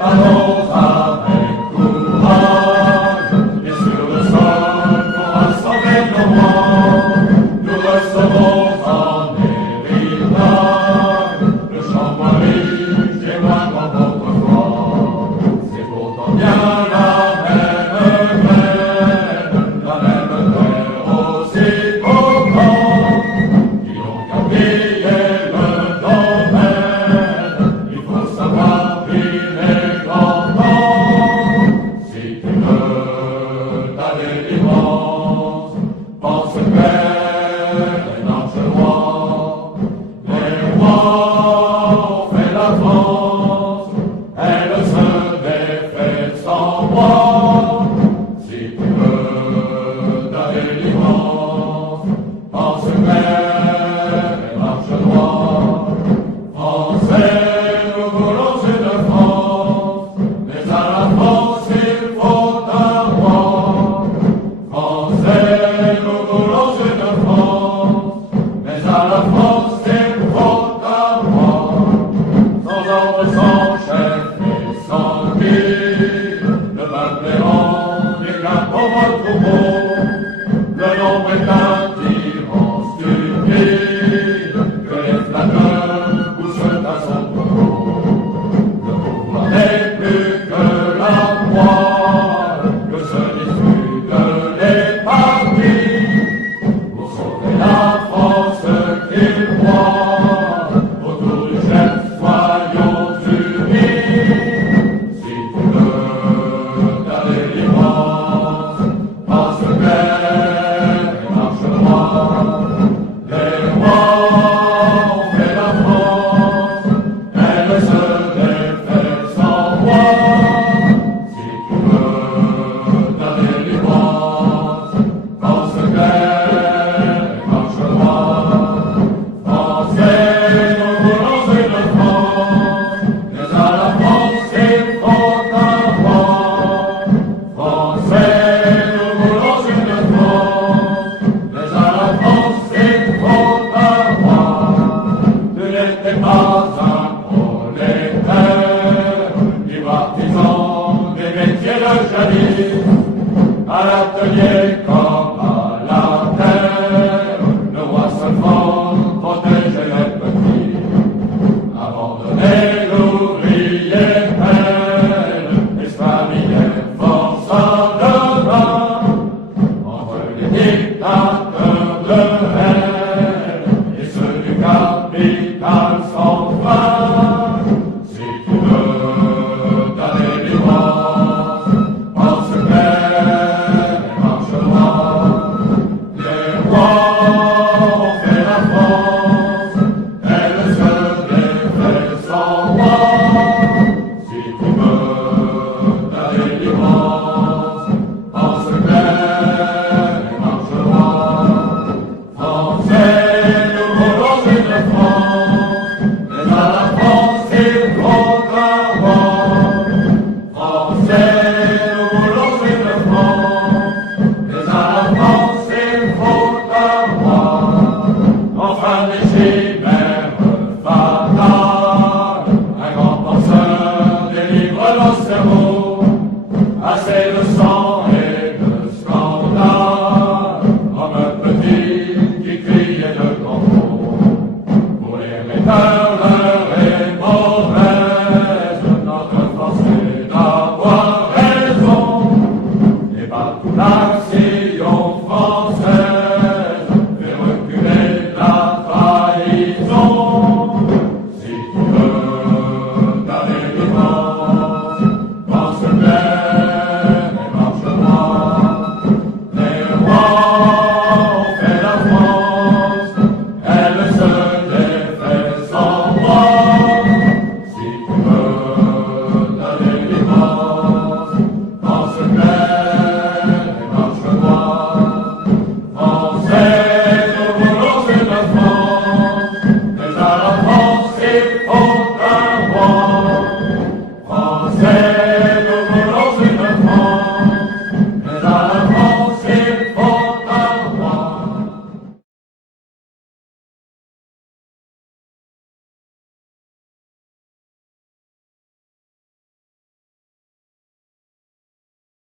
allons avec courage, et sur le sol pour rassembler nos rangs, nous recevrons en héritage le chant moins riche et moins grand d'autrefois. C'est pourtant bien la même terre aussi pourtant, qui ont quadrillé le domaine. Il faut savoir vivre grandement, si tu veux ta délivrance, pense faire et marche droit. Les rois ont fait la France, elle se défait sans moi. Si tu veux ta délivrance, pense faire et marche droit. Français, nous voulons une France, mais à la France il faut un roi. Français, nous voulons une France, mais à la France il faut un roi. Sans ordre, sans chef et sans guide, le peuple errant déclare comme un troupeau. Le nombre est un tyran stupide, que les flatteurs poussent à son tour. Le pouvoir n'est plus que la proie, que se disputent les partis. Pour sauver la France qu'ils croient, autour du chef soyons unis. Si tu veux ta délivrance, pense clair et marche droit. Les rois ont fait la France, elle se défait sans moi. Si tu veux ta délivrance, pense clair et marche droit. Français, nous voulons une France, mais à la France il faut un roi. Français, nous voulons une France, mais à la France il faut un roi. Tu n'étais pas un prolétaire, ni partisan des métiers de jadis, à l'atelier comme à la terre, le roi seulement protégeait les petits. Abandonner l'ouvrier peine, esclaviller force en demain, entre les dictateurs de haine et ceux du capital sans fin. Si tu veux ta délivrance, pense clair et marche droit. Les rois ont fait la France, elle se défait sans moi. Si tu veux ta délivrance, pense clair et marche droit. Français, nous voulons une France, mais à la France il faut